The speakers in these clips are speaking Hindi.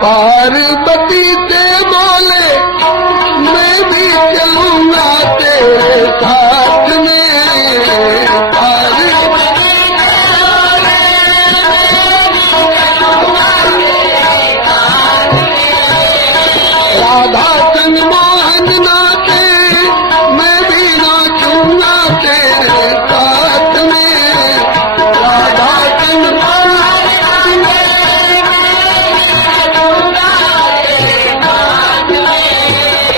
पार्वती से बोले मैं भी चलूंगा तेरे साथ में। राधा संग मोहन नाचे मैं भी नाचूंगा तेरे साथ में। राधा संग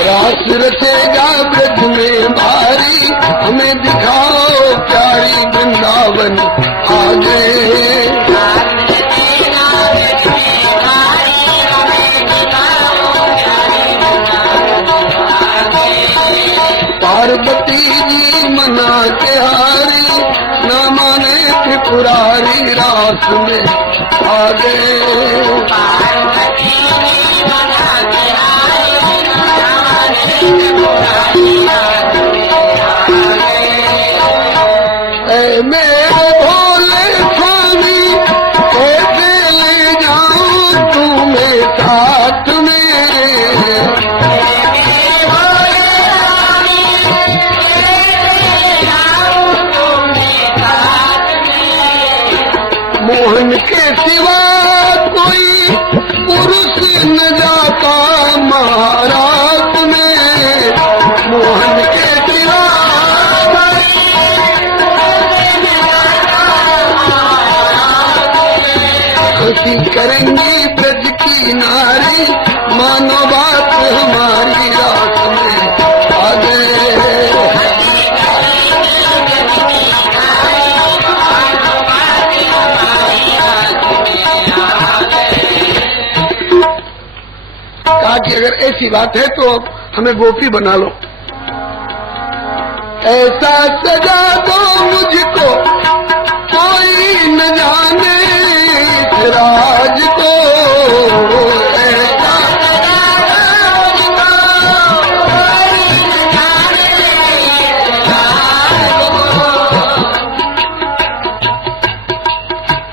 रास रचेगा ब्रज में भारी हमें दिखाओ प्यारी वृंदावन आगे। पार्वती जी मना के हारी न माने त्रिपुरारी रास में आगे। मेरे भोले स्वामी कैसे ले जाऊं तुम्हें साथ में। मोहन के सिवा कोई पुरुष न जाता महाराज में। मोहन के सिवा खुशी करेंगी ब्रज की नारी मानो बात हमारी रात में आगे। कि अगर ऐसी बात है तो हमें गोपी बना लो। ऐसा सजा दो मुझको कोई न जाने इस राज को। ऐसा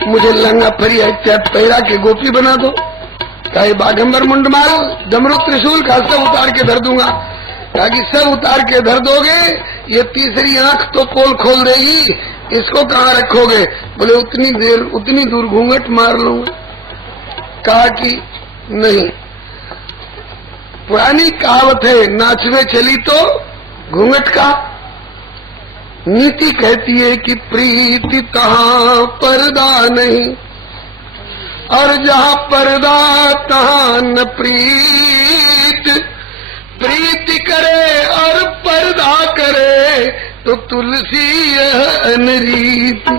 मुझे लंगा परिया पैरा के गोपी बना दो। चाहे बाघंबर मुंडमाल डमरू त्रिशूल का सब उतार के धर दूंगा। ताकि सब उतार के धर दोगे ये तीसरी आंख तो पोल खोल देगी, इसको कहाँ रखोगे? बोले उतनी दूर घूंघट मार लूंगा। कहा कि नहीं, पुरानी कहावत है नाचवे चली तो घूंघट का। नीति कहती है कि प्रीति तहाँ पर्दा नहीं और जहाँ पर्दा तहाँ न प्रीत। प्रीति करे और पर्दा करे तो तुलसी अनरीत।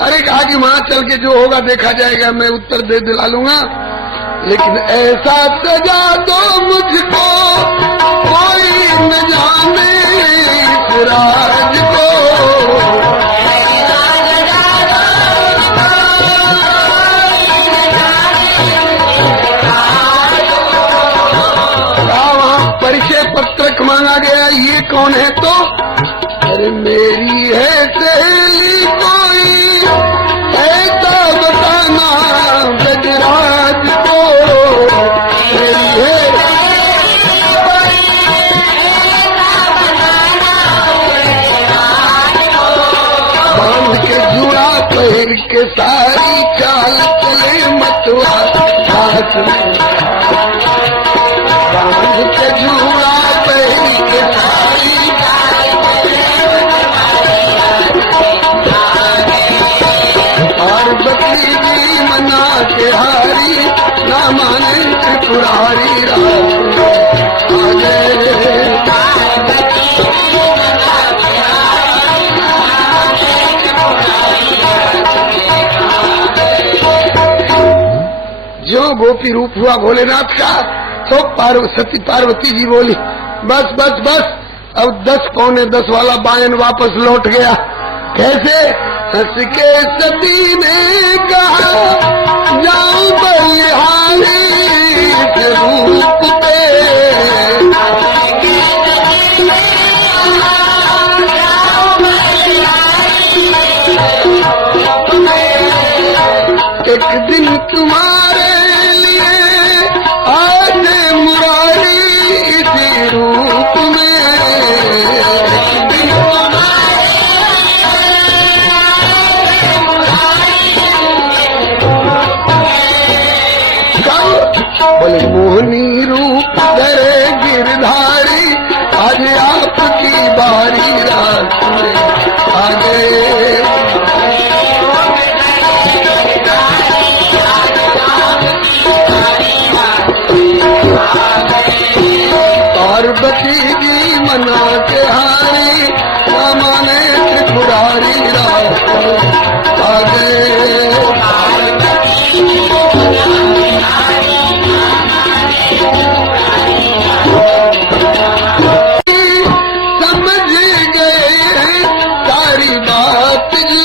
अरे कहा कि वहां चल के जो होगा देखा जाएगा, मैं उत्तर दे दिला लूंगा। लेकिन ऐसा सजा दो मुझको कोई न जाने इस राज को। परिचय पत्रक मांगा गया, ये कौन है? तो अरे मेरी है सहेली कोई ऐसा बताना ब्रजराज को। मेरी है बांध के जुड़ा पहन के सारी चाल चले मतवा हाथ में। बांध के जुड़ा पहन के सारी पार्वती जी मना के हारी ना माने त्रिपुरारी राज जो गोपी रूप हुआ भोलेनाथ का। तो पार्वती जी बोली बस बस बस, अब 10 पौने 10 वाला बायन वापस लौट गया। कैसे? हंस के सती ने कहा जाऊं बलिहारी के रूप पे। एक दिन तुम्हारे लिए बोले मोहनी रूप धरे गिरधारी, आज आपकी बारी रात में आ गए। पार्वती जी मना के हारी, न माने त्रिपुरारी रात आ गए। समझ गए सारी बात जी,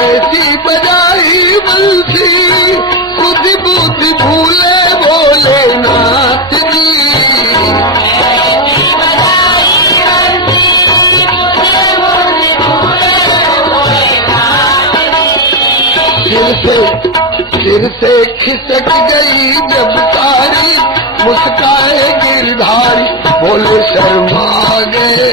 ऐसी बजाई बंसी बुद्धि बुद्धि भूले भोलेनाथ जी। सिर से खिसक गई जब सारी, मुस्काए गिरधारी बोले शर्मा गए।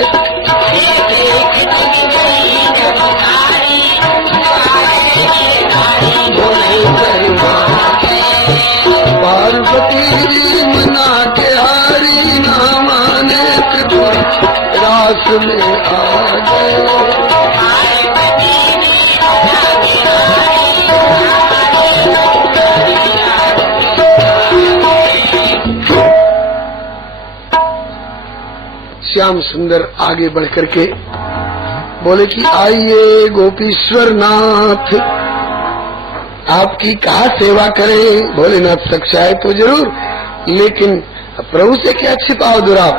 पार्वती जी मना के हारी, ना माने त्रिपुरा रास में आ गए। श्याम सुंदर आगे बढ़ करके बोले कि आइए गोपीश्वर नाथ, आपकी कहा सेवा करें। भोलेनाथ सक्षाए तो जरूर, लेकिन प्रभु से क्या छिपाओ दुराव।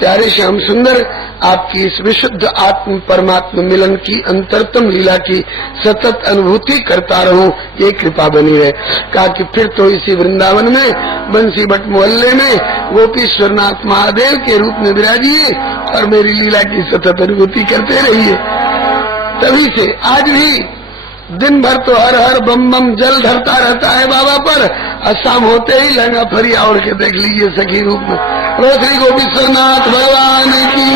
प्यारे श्याम सुंदर, आपकी इस विशुद्ध आत्म परमात्मा मिलन की अंतरतम लीला की सतत अनुभूति करता रहूं, ये कृपा बनी रहे। कहा कि फिर तो इसी वृंदावन में बंसी भट्ट मोहल्ले में गोपीश्वरनाथ महादेव के रूप में विराजिए और मेरी लीला की सतत अनुभूति करते रहिए। तभी से आज भी दिन भर तो हर हर बम बम जल धरता रहता है बाबा पर, और शाम होते ही लहंगा फरिया ओढ़ के देख लीजिए सखी रूप में। श्री गोपीश्वरनाथ भगवान की।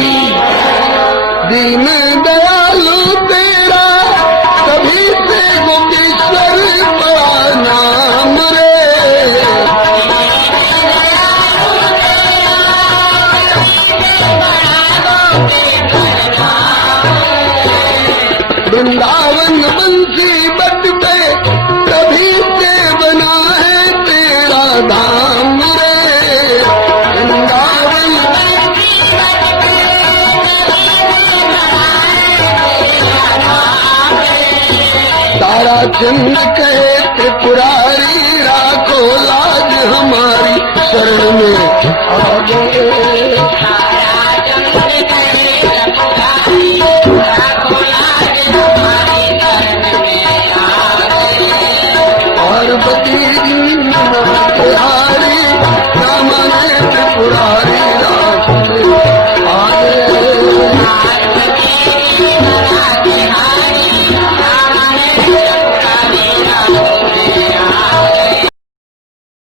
दीन दयालु तेरा कभी से गोपीश्वर बड़ा नाम रे। वृंदावन बंसी बट पे कभी से बना है तेरा धाम रे। वृंदावन तारा चंद कहे त्रिपुरारी, राखो लाज हमारी शरण में आ गए।